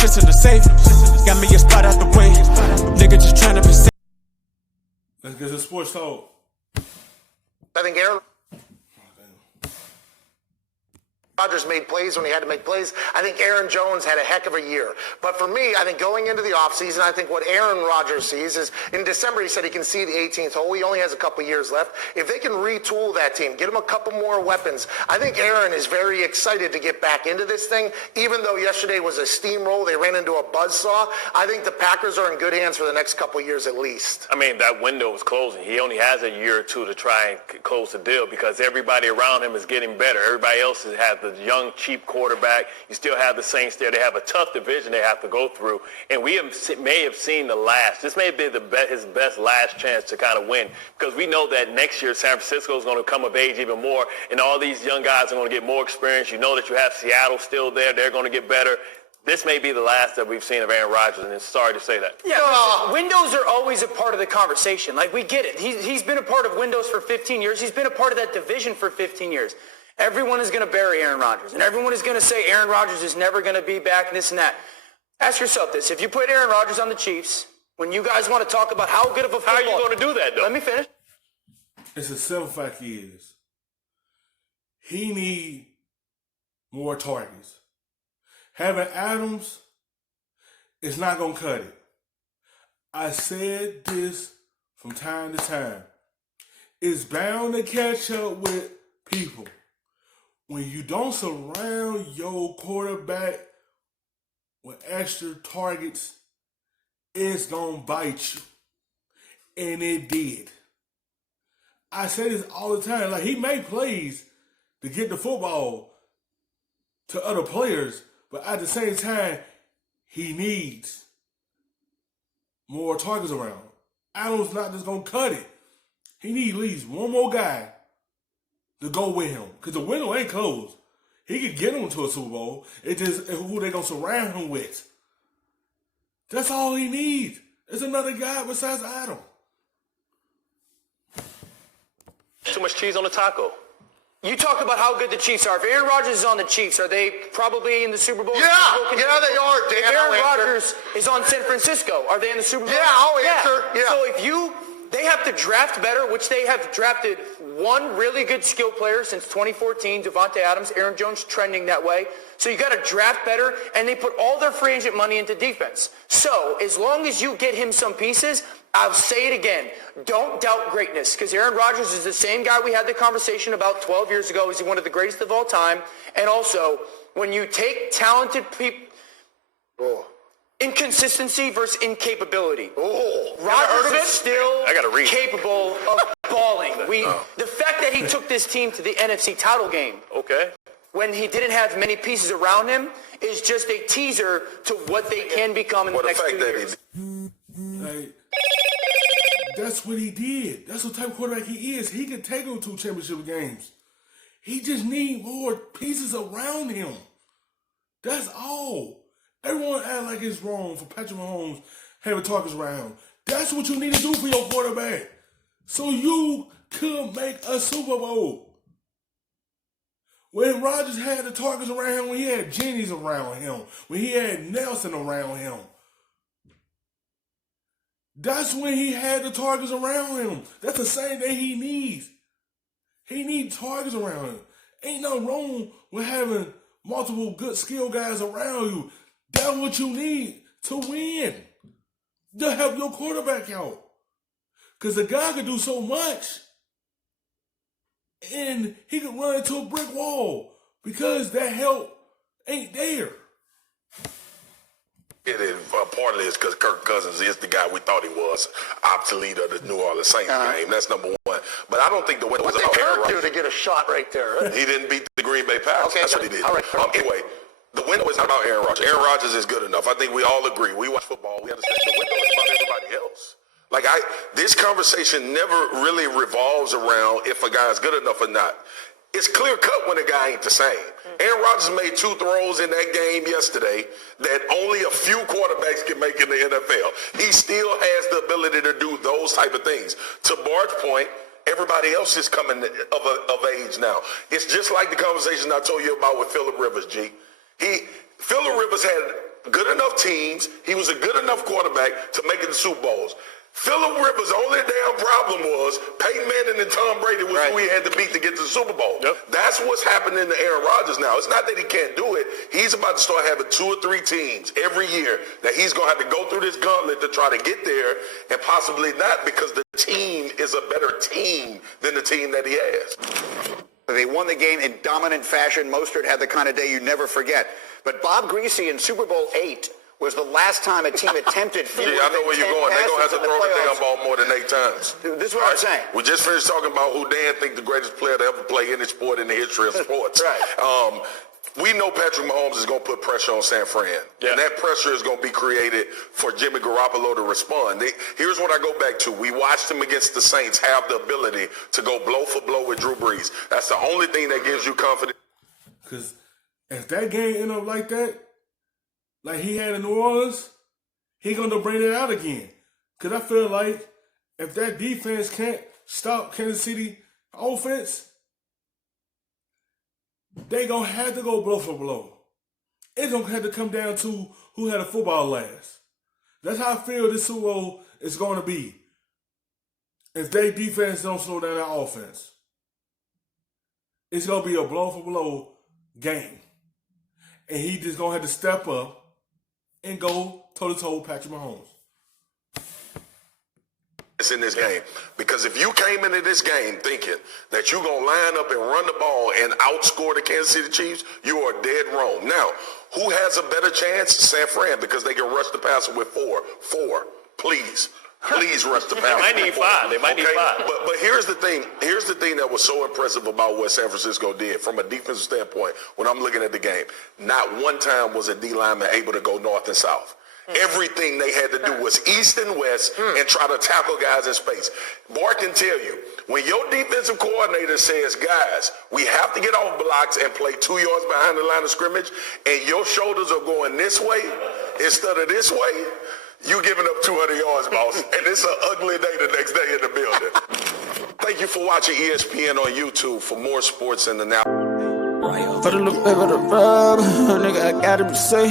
shit's in the safe. Got me a spot out the way. Nigga just tryna be safe. Let's get to sports talk. I think Aaron Rodgers made plays when he had to make plays. I think Aaron Jones had a heck of a year. But for me, I think going into the offseason, I think what Aaron Rodgers sees is in December he said he can see the 18th hole. He only has a couple years left. If they can retool that team, get him a couple more weapons, I think Aaron is very excited to get back into this thing. Even though yesterday was a steamroll, they ran into a buzzsaw. I think the Packers are in good hands for the next couple years at least. I mean, that window is closing. He only has a year or two to try and close the deal because everybody around him is getting better. Everybody else has the young, cheap quarterback. You still have the Saints there. They have a tough division they have to go through. And we may have seen the last. This may be his best last chance to kind of win because we know that next year San Francisco is going to come of age even more, and all these young guys are going to get more experience. You know that you have Seattle still there. They're going to get better. This may be the last that we've seen of Aaron Rodgers, and it's sorry to say that. Yeah, listen, windows are always a part of the conversation. Like, we get it. He's been a part of windows for 15 years. He's been a part of that division for 15 years. Everyone is going to bury Aaron Rodgers, and everyone is going to say Aaron Rodgers is never going to be back and this and that. Ask yourself this. If you put Aaron Rodgers on the Chiefs, when you guys want to talk about how good of a football... How are you going to do that, though? Let me finish. It's a simple fact is, he need more targets. Having Adams is not going to cut it. I said this from time to time. It's bound to catch up with people. When you don't surround your quarterback with extra targets, it's going to bite you. And it did. I say this all the time. Like, he made plays to get the football to other players, but at the same time, he needs more targets around. Adams not just going to cut it. He needs at least one more guy to go with him. Because the window ain't closed. He could get him to a Super Bowl. It's just who they going to surround him with. That's all he needs. There's another guy besides Adam. Too much cheese on the taco. You talk about how good the Chiefs are. If Aaron Rodgers is on the Chiefs, are they probably in the Super Bowl? Yeah, they are. If Aaron Rodgers is on San Francisco, are they in the Super Bowl? Yeah, I'll answer. Yeah. So they have to draft better, which they have drafted one really good skill player since 2014, Devontae Adams. Aaron Jones trending that way. So you got to draft better, and they put all their free agent money into defense. So as long as you get him some pieces, I'll say it again, don't doubt greatness, because Aaron Rodgers is the same guy we had the conversation about 12 years ago. Is he one of the greatest of all time? And also, when you take talented people, inconsistency versus incapability. Rodgers is still capable of balling. The fact that he took this team to the NFC title game, when he didn't have many pieces around him, is just a teaser to what they can become in the next 2 years. Like, that's what he did. That's what type of quarterback he is. He could take them to championship games. He just need more pieces around him. That's all. Everyone act like it's wrong for Patrick Mahomes having targets around. That's what you need to do for your quarterback. So you could make a Super Bowl. When Rodgers had the targets around him, when he had Jennings around him, when he had Nelson around him, that's when he had the targets around him. That's the same thing he needs. He needs targets around him. Ain't nothing wrong with having multiple good skill guys around you. That's what you need to win. To help your quarterback out. Because the guy could do so much. And he could run into a brick wall. Because that help ain't there. Partly it's because Kirk Cousins is the guy we thought he was, obsolete of the New Orleans Saints game. That's number one. But I don't think the window was about Aaron Rodgers. What did Kirk do to get a shot right there? He didn't beat the Green Bay Packers. That's what he did. All right. Anyway, the window is not about Aaron Rodgers. Aaron Rodgers is good enough. I think we all agree. We watch football. We understand the window is about everybody else. This conversation never really revolves around if a guy's good enough or not. It's clear cut when a guy ain't the same. Aaron Rodgers made 2 throws in that game yesterday that only a few quarterbacks can make in the NFL. He still has the ability to do those type of things. To Bart's point, everybody else is coming of age now. It's just like the conversation I told you about with Phillip Rivers, G. Phillip Rivers had good enough teams. He was a good enough quarterback to make it to Super Bowls. Phillip Rivers' only damn problem was Peyton Manning and Tom Brady was who he had to beat to get to the Super Bowl. Yep. That's what's happening to Aaron Rodgers now. It's not that he can't do it. He's about to start having 2 or 3 teams every year that he's going to have to go through this gauntlet to try to get there, and possibly not, because the team is a better team than the team that he has. They won the game in dominant fashion. Mostert had the kind of day you never forget. But Bob Greasy in Super Bowl VIII was the last time a team attempted fewer I know where you're going. They're going to have to throw the damn ball more than 8 times. This is what I'm saying. We just finished talking about who Dan think the greatest player to ever play any sport in the history of sports. Right. We know Patrick Mahomes is going to put pressure on San Fran. Yeah. And that pressure is going to be created for Jimmy Garoppolo to respond. Here's what I go back to. We watched him against the Saints have the ability to go blow for blow with Drew Brees. That's the only thing that gives you confidence. Because if that game end up like that, like he had in New Orleans, he going to bring it out again. Because I feel like if that defense can't stop Kansas City offense, they going to have to go blow for blow. It's going to have to come down to who had a football last. That's how I feel this Super Bowl is going to be. If their defense don't slow down their offense, it's going to be a blow for blow game. And he just going to have to step up and go toe-to-toe with Patrick Mahomes. In this game, because if you came into this game thinking that you're going to line up and run the ball and outscore the Kansas City Chiefs, you are dead wrong. Now, who has a better chance? San Fran, because they can rush the passer with 4. Please rush the passer. They might need 5. They might need 5. But here's the thing. Here's the thing that was so impressive about what San Francisco did from a defensive standpoint. When I'm looking at the game, not one time was a D lineman able to go north and south. Everything they had to do was east and west and try to tackle guys in space. Bart can tell you, when your defensive coordinator says, guys, we have to get off blocks and play 2 yards behind the line of scrimmage, and your shoulders are going this way instead of this way, you're giving up 200 yards, boss. And it's an ugly day the next day in the building. Thank you for watching ESPN on YouTube for more sports and analysis. For the look back of the rub, nigga, I got him to say.